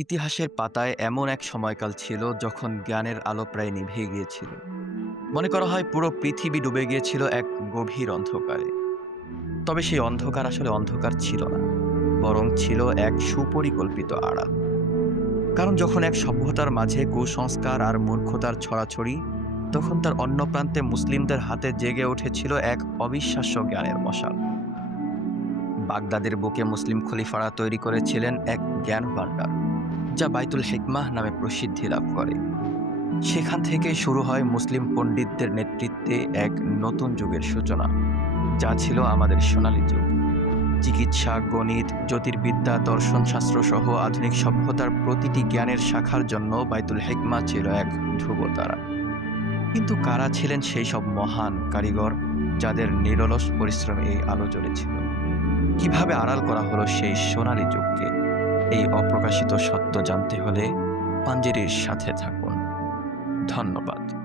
ইতিহাসের পাতায় এমন এক সময়কাল ছিল যখন জ্ঞানের আলো প্রায় নিভে গিয়েছিল। মনে করা হয় পুরো পৃথিবী ডুবে গিয়েছিল এক গভীর অন্ধকারে। তবে সেই অন্ধকার আসলে অন্ধকার ছিল না, বরং ছিল এক সুপরিকল্পিত আড়াল। কারণ যখন এক সভ্যতার মাঝে কুসংস্কার আর মূর্খতার ছড়াছড়ি, তখন তার অন্য প্রান্তে মুসলিমদের হাতে জেগে উঠেছিল এক অবিশ্বাস্য জ্ঞানের মশাল। বাগদাদের বুকে মুসলিম খলিফারা তৈরি করেছিলেন এক জ্ঞান ভাণ্ডার যা বাইতুল হিকমাহ নামে প্রসিদ্ধি লাভ করে। সেখান থেকে শুরু হয় মুসলিম পণ্ডিতদের নেতৃত্বে এক নতুন যুগের সূচনা, যা ছিল আমাদের সোনালী যুগ। চিকিৎসা, গণিত, জ্যোতির্বিদ্যা দর্শনশাস্ত্র সহ আধুনিক সভ্যতার প্রতিটি জ্ঞানের শাখার জন্য বাইতুল হেকমা ছিল এক ধ্রুবতারা। কিন্তু কারা ছিলেন সেই সব মহান কারিগর যাদের নিরলস পরিশ্রমে এই আলো জ্বলেছিল? কীভাবে আড়াল করা হলো সেই সোনালী যুগকে? এই অপ্রকাশিত সত্য জানতে হলে পাঞ্জেরির সাথে থাকুন। ধন্যবাদ।